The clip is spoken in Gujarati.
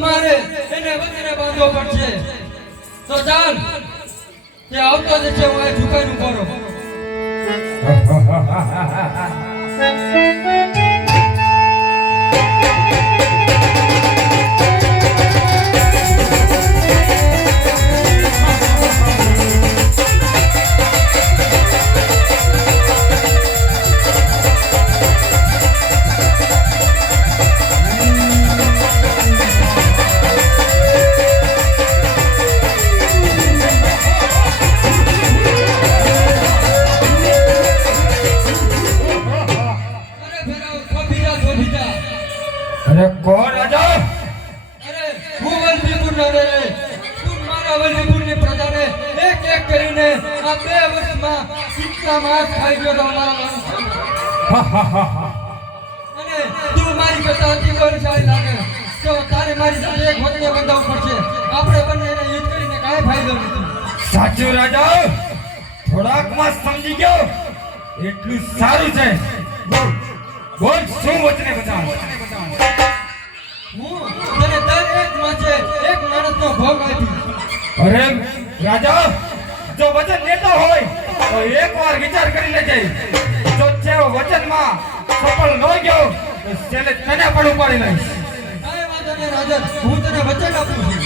મારે એને વચને બાંધવો પડશે. તો ચાલ તે આવતો જ છે, હું ઝુકાઈનું કરો. અરે કોણ રાજા? અરે હું વલ્લભીપુર નો રે. તું મારા વલ્લભીપુરની પ્રજાને એક એક કરીને આ 2 વર્ષમાં કેટલા માસ ખાઈ ગયો તો મારા અને તું મારી કરતા અતિ બળશાળી લાગે. તો તારે મારી સાથે એક વચને બંધાવવું પડશે. આપણે બંને એને યુદ્ધ કરીને કાંઈ ફાયદો નથી. સાચું રાજા, થોડાક માં સમજી ગયો એટલું સારું છે. બોલ શું વચને બતાવ. હું તને દરેક માસે એક માણસનો ભોગ આપી. અરે રાજા, જો વચન લેતો હોય તો એકવાર વિચાર કરી લેજે. જો તે વચનમાં સફળ ન ગયો તો છેલ્લે તને પણ ઉપાડી લઈશ. કાંઈ વાંધો નહીં રાજન, હું તને વચન આપું છું.